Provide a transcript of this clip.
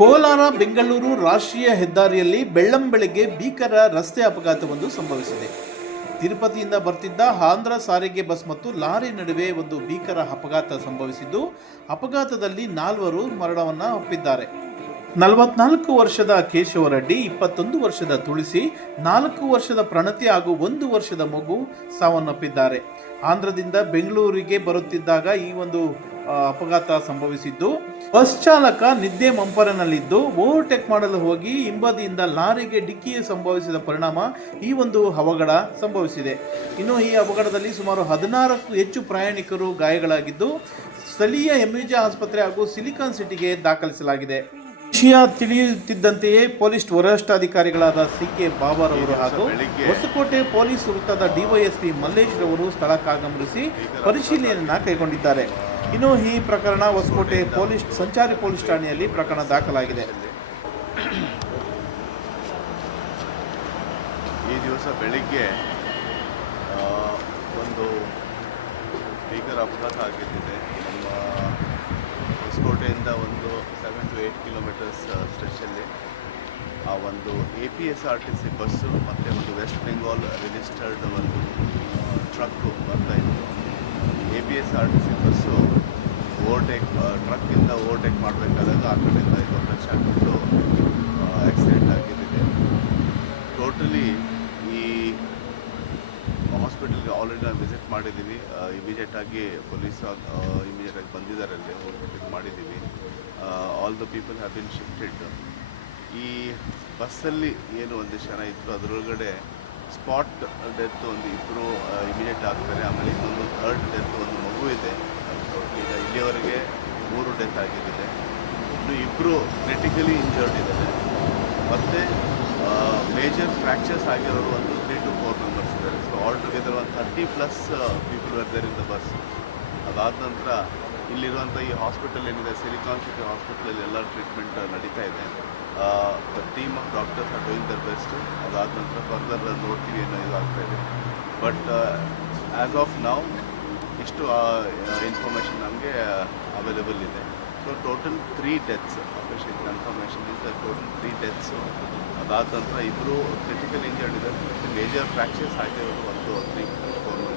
ಕೋಲಾರ ಬೆಂಗಳೂರು ರಾಷ್ಟ್ರೀಯ ಹೆದ್ದಾರಿಯಲ್ಲಿ ಬೆಳ್ಳಂಬೆಳಗ್ಗೆ ಭೀಕರ ರಸ್ತೆ ಅಪಘಾತವೊಂದು ಸಂಭವಿಸಿದೆ. ತಿರುಪತಿಯಿಂದ ಬರ್ತಿದ್ದ ಆಂಧ್ರ ಸಾರಿಗೆ ಬಸ್ ಮತ್ತು ಲಾರಿ ನಡುವೆ ಒಂದು ಭೀಕರ ಅಪಘಾತ ಸಂಭವಿಸಿದ್ದು, ಅಪಘಾತದಲ್ಲಿ 4 ಮರಣವನ್ನು ಒಪ್ಪಿದ್ದಾರೆ. 44 ವರ್ಷದ ಕೇಶವರೆಡ್ಡಿ, 21 ವರ್ಷದ ತುಳಸಿ, 4 ವರ್ಷದ ಪ್ರಣತಿ ಹಾಗೂ 1 ವರ್ಷದ ಮಗು ಸಾವನ್ನಪ್ಪಿದ್ದಾರೆ. ಆಂಧ್ರದಿಂದ ಬೆಂಗಳೂರಿಗೆ ಬರುತ್ತಿದ್ದಾಗ ಈ ಒಂದು ಅಪಘಾತ ಸಂಭವಿಸಿದ್ದು, ಬಸ್ ಚಾಲಕ ನಿದ್ದೆ ಮಂಪರಿನಲ್ಲಿದ್ದು ಓವರ್ಟೇಕ್ ಮಾಡಲು ಹೋಗಿ ಹಿಂಬದಿಯಿಂದ ಲಾರಿಗೆ ಡಿಕ್ಕಿ ಸಂಭವಿಸಿದ ಪರಿಣಾಮ ಈ ಒಂದು ಅವಘಡ ಸಂಭವಿಸಿದೆ. ಇನ್ನು ಈ ಅವಘಡದಲ್ಲಿ ಸುಮಾರು 16ಕ್ಕೂ ಹೆಚ್ಚು ಪ್ರಯಾಣಿಕರು ಗಾಯಗಳಾಗಿದ್ದು, ಸ್ಥಳೀಯ ಎಂಇಜೆ ಆಸ್ಪತ್ರೆ ಹಾಗೂ ಸಿಲಿಕಾನ್ ಸಿಟಿಗೆ ದಾಖಲಿಸಲಾಗಿದೆ. ವಿಷಯ ತಿಳಿಯುತ್ತಿದ್ದಂತೆಯೇ ಪೊಲೀಸ್ ವರಿಷ್ಠಾಧಿಕಾರಿಗಳಾದ ಸಿ.ಕೆ. ಬಾಬರ್ ಅವರು ಹಾಗೂ ಹೊಸಕೋಟೆ ಪೊಲೀಸ್ ವೃತ್ತದ ಡಿವೈಎಸ್ಪಿ ಮಲ್ಲೇಶ್ ರವರು ಸ್ಥಳಕ್ಕಾಗಮಿಸಿ ಪರಿಶೀಲನೆಯನ್ನು ಕೈಗೊಂಡಿದ್ದಾರೆ. ಇನ್ನು ಈ ಪ್ರಕರಣ ಹೊಸಕೋಟೆ ಸಂಚಾರಿ ಪೊಲೀಸ್ ಠಾಣೆಯಲ್ಲಿ ಪ್ರಕರಣ ದಾಖಲಾಗಿದೆ. ಈ ದಿವಸ ಬೆಳಿಗ್ಗೆ ಒಂದು ಭೀಕರ ಅಪಘಾತ ಆಗಿದ್ದಿದೆ. ನಮ್ಮ ಹೊಸಕೋಟೆಯಿಂದ ಒಂದು 7 to 8 ಕಿಲೋಮೀಟರ್ಸ್ ಸ್ಟ್ರೆಚಲ್ಲಿ ಆ ಒಂದು APSRTC ಬಸ್ಸು ಮತ್ತು ಒಂದು ವೆಸ್ಟ್ ಬೆಂಗಾಲ್ ರಿಜಿಸ್ಟರ್ಡ್ ಒಂದು ಟ್ರಕ್ಕು ಬರ್ತಾ ಇತ್ತು. APSRTC ಬಸ್ಸು ಟ್ರಕ್ಕಿಂದ ಓವರ್ಟೇಕ್ ಮಾಡಬೇಕಾದಾಗ ಆ ಕಡೆಯಿಂದ ಇದು ಟಚ್ ಆಗಿಬಿಟ್ಟು ಆಕ್ಸಿಡೆಂಟ್ ಆಗಿದ್ದಿದೆ. ಟೋಟಲಿ ಈ ಹಾಸ್ಪಿಟಲ್ಗೆ ಆಲ್ರೆಡಿ ನಾವು ವಿಸಿಟ್ ಮಾಡಿದ್ದೀವಿ. ಇಮಿಡಿಯೇಟಾಗಿ ಪೊಲೀಸ್ ಇಮಿಡಿಯೇಟಾಗಿ ಬಂದಿದ್ದಾರೆ, ಅಲ್ಲಿ ಹೋಗ್ಬಿಟ್ಟು ಮಾಡಿದ್ದೀವಿ. All the people have been shifted. ಈ ಬಸ್ಸಲ್ಲಿ ಏನು ಒಂದಿಷ್ಟು ಜನ ಇತ್ತು, ಅದರೊಳಗಡೆ ಸ್ಪಾಟ್ ಡೆತ್ ಒಂದು 2 ಇಮಿಡಿಯೇಟ್ ಆಗ್ತಾರೆ. ಆಮೇಲೆ ಇನ್ನೊಂದು 3rd ಡೆತ್ ಒಂದು ಮಗು ಇದೆ. ಈಗ ಇಲ್ಲಿಯವರೆಗೆ 3 ಡೆತ್ ಆಗಿದ್ದಿದೆ. ಇನ್ನು 2 ಕ್ರಿಟಿಕಲಿ ಇಂಜರ್ಡ್ ಇದ್ದಾರೆ. ಮತ್ತು ಮೇಜರ್ ಫ್ರ್ಯಾಕ್ಚರ್ಸ್ ಆಗಿರೋರು ಒಂದು 3 to 4 ಮೆಂಬರ್ಸ್ ಇದ್ದಾರೆ. ಸೊ ಆಲ್ ಟುಗೆದರ್ ಒಂದು 30+ people were there in the bus. ಅದಾದ ನಂತರ ಇಲ್ಲಿರುವಂಥ ಈ ಹಾಸ್ಪಿಟಲ್ ಏನಿದೆ, ಸಿಲಿಕಾನ್ ಸಿಟಿ ಹಾಸ್ಪಿಟಲಲ್ಲಿ ಎಲ್ಲ ಟ್ರೀಟ್ಮೆಂಟ್ ನಡೀತಾ ಇದೆ. The team of doctors are doing their best. ಅದಾದ ನಂತರ ಫರ್ದರ್ ನೋಡ್ತೀವಿ ಏನೋ ಇದು ಆಗ್ತಾಯಿದೆ. ಬಟ್ ಆ್ಯಸ್ ಆಫ್ ನೌ ಇಷ್ಟು ಇನ್ಫಾರ್ಮೇಷನ್ ನಮಗೆ ಅವೈಲೇಬಲ್ ಇದೆ. So total 3 deaths official confirmation is total 3 deaths. ಅದಾದ ನಂತರ 2 ಕ್ರಿಟಿಕಲ್ ಇಂಜರ್ಡ್ ಇದ್ದಾರೆ. ಮತ್ತು ಮೇಜರ್ ಫ್ರ್ಯಾಕ್ಚರ್ಸ್ ಆಗಿರೋದು ಒಂದು 3 to 4